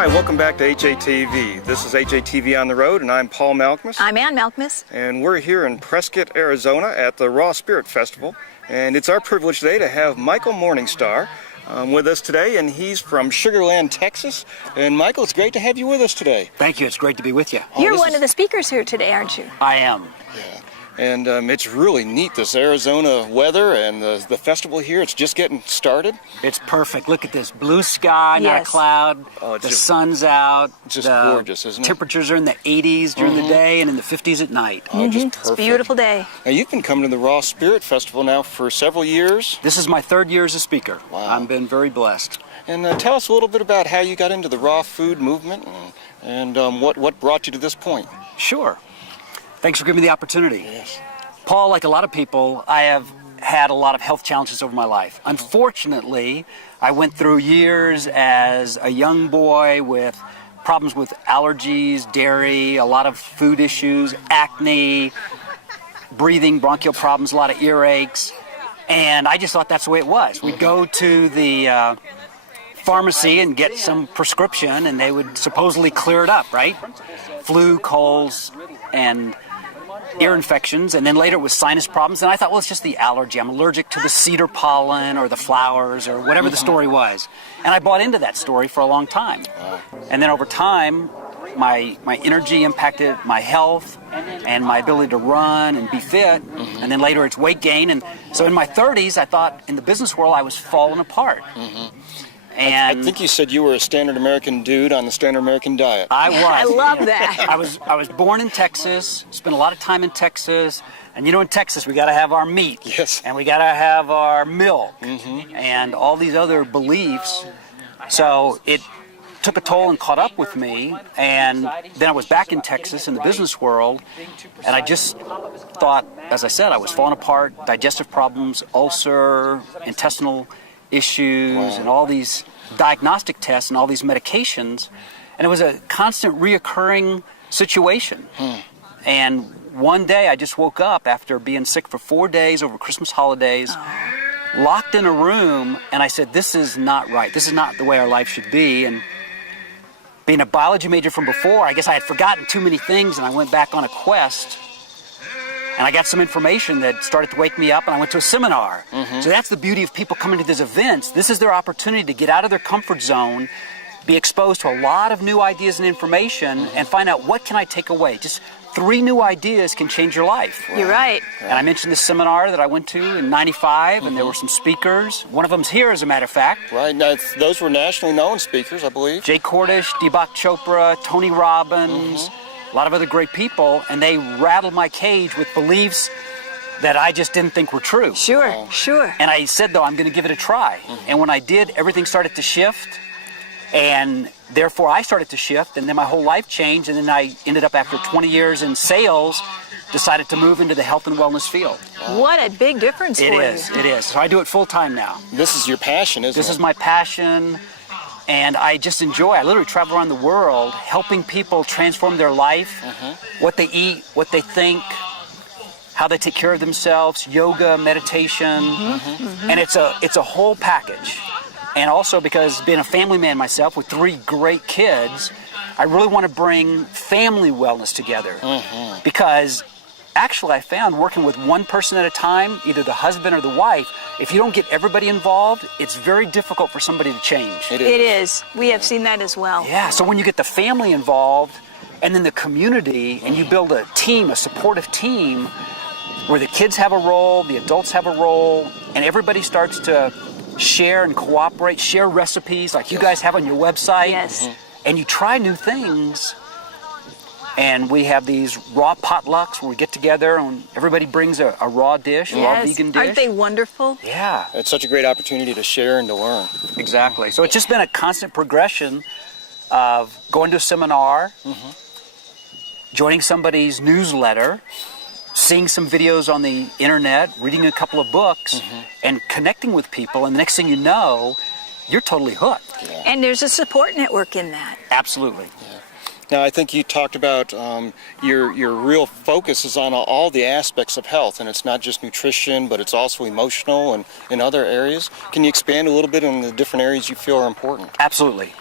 Hi, welcome back to HATV. This is HATV on the Road, and I'm Paul Malkmus. I'm Ann Malkmus. And we're here in Prescott, Arizona at the Raw Spirit Festival. And it's our privilege today to have Michael Morningstar with us today, and he's from Sugar Land, Texas. And Michael, it's great to have you with us today. Thank you. It's great to be with you. You're one of the speakers here today, aren't you? I am. Yeah. And it's really neat, this Arizona weather and the festival here. It's just getting started. It's perfect. Look at this. Blue sky, not a cloud. Oh, it's the sun's out. Just gorgeous, isn't it? Temperatures are in the 80s during the day and in the 50s at night. Oh, just perfect. It's a beautiful day. Now, you've been coming to the Raw Spirit Festival now for several years. This is my third year as a speaker. Wow. I've been very blessed. And tell us a little bit about how you got into the raw food movement and what brought you to this point. Sure. Thanks for giving me the opportunity. Yes. Paul, like a lot of people, I have had a lot of health challenges over my life. Unfortunately, I went through years as a young boy with problems with allergies, dairy, a lot of food issues, acne, breathing, bronchial problems, a lot of earaches. And I just thought that's the way it was. We'd go to the pharmacy and get some prescription, and they would supposedly clear it up, right? Flu, colds, and ear infections, and then later it was sinus problems, and I thought, well, it's just the allergy. I'm allergic to the cedar pollen or the flowers or whatever the story was. And I bought into that story for a long time. And then over time, my energy impacted my health and my ability to run and be fit, and then later it's weight gain. And so in my 30s, I thought in the business world I was falling apart. And I think you said you were a standard American dude on the standard American diet. I was. I love that. I was born in Texas, spent a lot of time in Texas, and you know in Texas we got to have our meat. Yes. And we got to have our milk and all these other beliefs. So it took a toll and caught up with me, and then I was back in Texas in the business world, and I just thought, as I said, I was falling apart, digestive problems, ulcer, intestinal issues, and all these diagnostic tests and all these medications, and it was a constant reoccurring situation. And one day I just woke up after being sick for 4 days over Christmas holidays, locked in a room, and I said, this is not right. This is not the way our life should be. And being a biology major from before, I guess I had forgotten too many things, and I went back on a quest. And I got some information that started to wake me up, and I went to a seminar. So that's the beauty of people coming to these events. This is their opportunity to get out of their comfort zone, be exposed to a lot of new ideas and information, and find out what can I take away. Just 3 new ideas can change your life. You're right. And I mentioned this seminar that I went to in '95, and there were some speakers. One of them's here, as a matter of fact. Right. Now, those were nationally known speakers, I believe. Jay Cordish, Deepak Chopra, Tony Robbins, a lot of other great people, and they rattled my cage with beliefs that I just didn't think were true. Sure, sure. And I said, though, I'm going to give it a try. And when I did, everything started to shift, and therefore I started to shift, and then my whole life changed, and then I ended up, after 20 years in sales, decided to move into the health and wellness field. What a big difference for you. It is. So I do it full time now. This is your passion, isn't it? This is my passion. And I just enjoy, I literally travel around the world helping people transform their life, what they eat, what they think, how they take care of themselves, yoga, meditation, and it's a whole package. And also because being a family man myself with 3 great kids, I really want to bring family wellness together. Because actually I found working with one person at a time, either the husband or the wife, if you don't get everybody involved, it's very difficult for somebody to change. It is. We have seen that as well. Yeah, so when you get the family involved and then the community, and you build a team, a supportive team, where the kids have a role, the adults have a role, and everybody starts to share and cooperate, share recipes like you guys have on your website. Yes. And you try new things. And we have these raw potlucks where we get together and everybody brings a raw dish, a raw vegan dish. Aren't they wonderful? Yeah. It's such a great opportunity to share and to learn. Exactly. So it's just been a constant progression of going to a seminar, joining somebody's newsletter, seeing some videos on the internet, reading a couple of books, and connecting with people. And the next thing you know, you're totally hooked. Yeah. And there's a support network in that. Absolutely. Now, I think you talked about your real focus is on all the aspects of health, and it's not just nutrition, but it's also emotional and in other areas. Can you expand a little bit on the different areas you feel are important? Absolutely.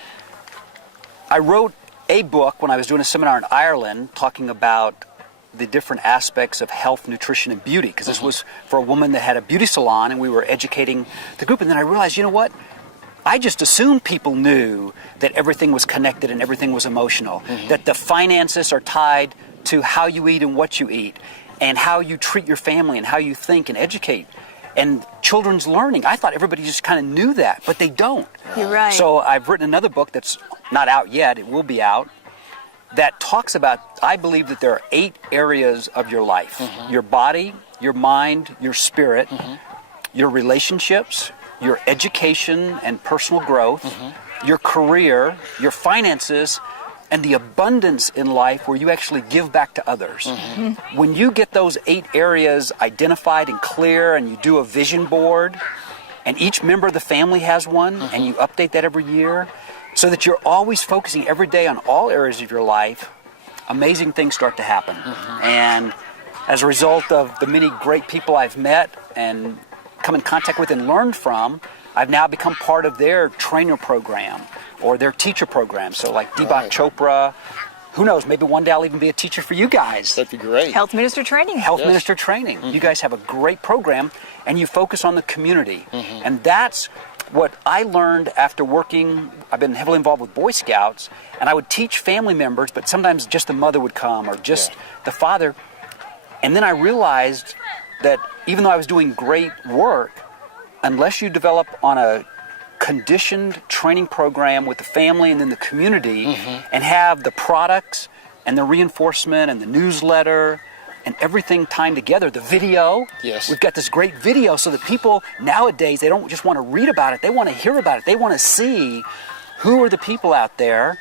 I wrote a book when I was doing a seminar in Ireland talking about the different aspects of health, nutrition, and beauty, because this was for a woman that had a beauty salon, and we were educating the group. And then I realized, you know what? I just assumed people knew that everything was connected and everything was emotional, that the finances are tied to how you eat and what you eat, and how you treat your family and how you think and educate. And children's learning, I thought everybody just kind of knew that, but they don't. You're right. So I've written another book that's not out yet, it will be out, that talks about, I believe that there are 8 areas of your life. Your body, your mind, your spirit, your relationships, your education and personal growth, your career, your finances, and the abundance in life where you actually give back to others. When you get those 8 areas identified and clear, and you do a vision board, and each member of the family has one, and you update that every year, so that you're always focusing every day on all areas of your life, amazing things start to happen. And as a result of the many great people I've met and come in contact with and learned from, I've now become part of their trainer program or their teacher program. So like Deepak Chopra, who knows, maybe one day I'll even be a teacher for you guys. That'd be great. Health Minister Training. Health Minister Training. You guys have a great program, and you focus on the community. And that's what I learned after working. I've been heavily involved with Boy Scouts, and I would teach family members, but sometimes just the mother would come or just the father. And then I realized that even though I was doing great work, unless you develop on a conditioned training program with the family and then the community, and have the products and the reinforcement and the newsletter and everything timed together, the video, we've got this great video so that people nowadays, they don't just want to read about it, they want to hear about it, they want to see who are the people out there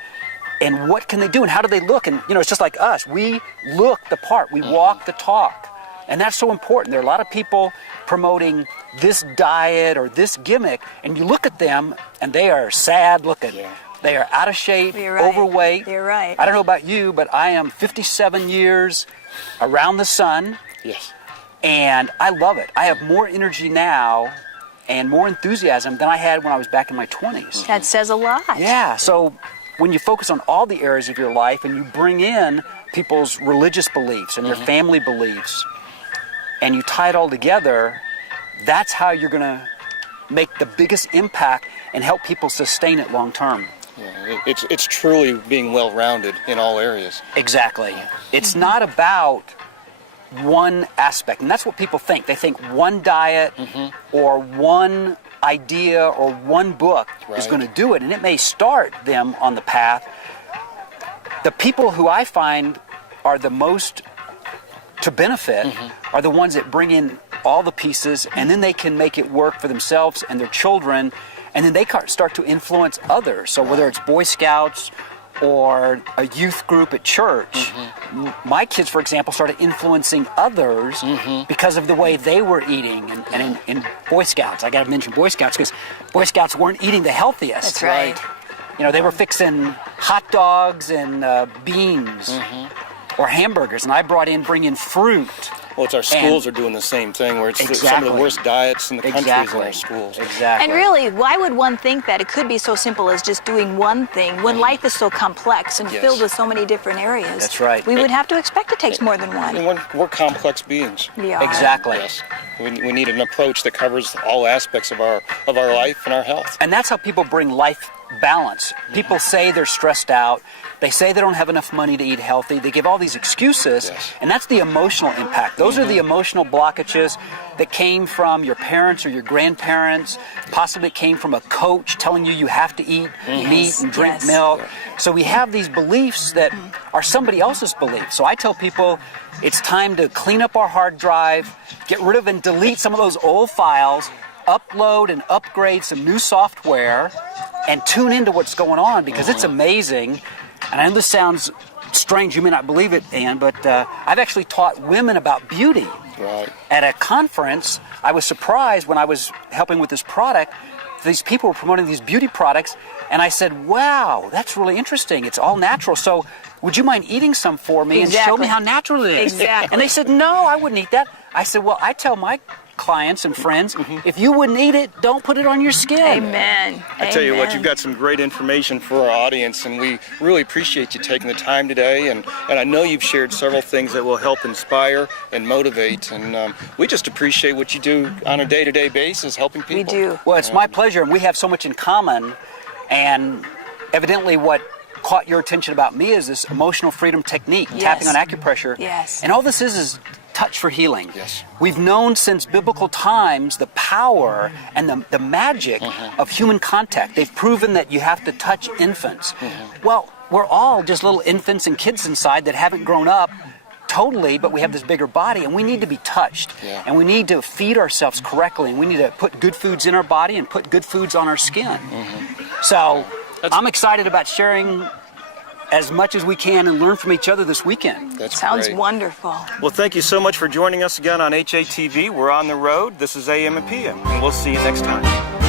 and what can they do and how do they look. And it's just like us, we look the part, we walk the talk. And that's so important. There are a lot of people promoting this diet or this gimmick, and you look at them, and they are sad looking. They are out of shape, overweight. You're right. I don't know about you, but I am 57 years around the sun. And I love it. I have more energy now and more enthusiasm than I had when I was back in my 20s. That says a lot. Yeah, so when you focus on all the areas of your life and you bring in people's religious beliefs and their family beliefs, and you tie it all together, that's how you're going to make the biggest impact and help people sustain it long term. It's truly being well-rounded in all areas. Exactly. It's not about one aspect, and that's what people think. They think one diet or one idea or one book is going to do it, and it may start them on the path. The people who I find are the most to benefit are the ones that bring in all the pieces, and then they can make it work for themselves and their children, and then they start to influence others. So whether it's Boy Scouts or a youth group at church, my kids, for example, started influencing others because of the way they were eating. And in Boy Scouts, I got to mention Boy Scouts because Boy Scouts weren't eating the healthiest. That's right. They were fixing hot dogs and beans. Or hamburgers, and I bring in fruit. Well, it's our schools are doing the same thing, where it's some of the worst diets in the countries in our schools. And really, why would one think that it could be so simple as just doing one thing when life is so complex and filled with so many different areas? That's right. We would have to expect it takes more than one. And we're complex beings. We are. Exactly. Yes. We need an approach that covers all aspects of our life and our health. And that's how people bring life balance. People say they're stressed out. They say they don't have enough money to eat healthy. They give all these excuses, and that's the emotional impact. Those are the emotional blockages that came from your parents or your grandparents. Possibly it came from a coach telling you have to eat meat and drink milk. So we have these beliefs that are somebody else's beliefs. So I tell people it's time to clean up our hard drive, get rid of and delete some of those old files, upload and upgrade some new software, and tune into what's going on, because it's amazing. And I know this sounds strange, you may not believe it, Ann, but I've actually taught women about beauty. At a conference, I was surprised when I was helping with this product, these people were promoting these beauty products, and I said, wow, that's really interesting. It's all natural. So would you mind eating some for me and show me how natural it is? And they said, no, I wouldn't eat that. I said, well, I tell my clients and friends, if you wouldn't eat it, don't put it on your skin. Amen. I tell you what, Amen. you've got some great information for our audience, and we really appreciate you taking the time today. And I know you've shared several things that will help inspire and motivate, and we just appreciate what you do on a day-to-day basis, helping people. We do. Well, it's my pleasure, and we have so much in common. And evidently, what caught your attention about me is this emotional freedom technique, Yes. tapping on acupressure. Yes. And all this is touch for healing. Yes. We've known since biblical times the power and the magic of human contact. They've proven that you have to touch infants. Well, we're all just little infants and kids inside that haven't grown up totally, but we have this bigger body, and we need to be touched. Yeah. And we need to feed ourselves correctly, and we need to put good foods in our body and put good foods on our skin. So I'm excited about sharing as much as we can and learn from each other this weekend. That's Sounds great. wonderful. Well, thank you so much for joining us again on HATV. We're on the road. This is AM and PM, and we'll see you next time.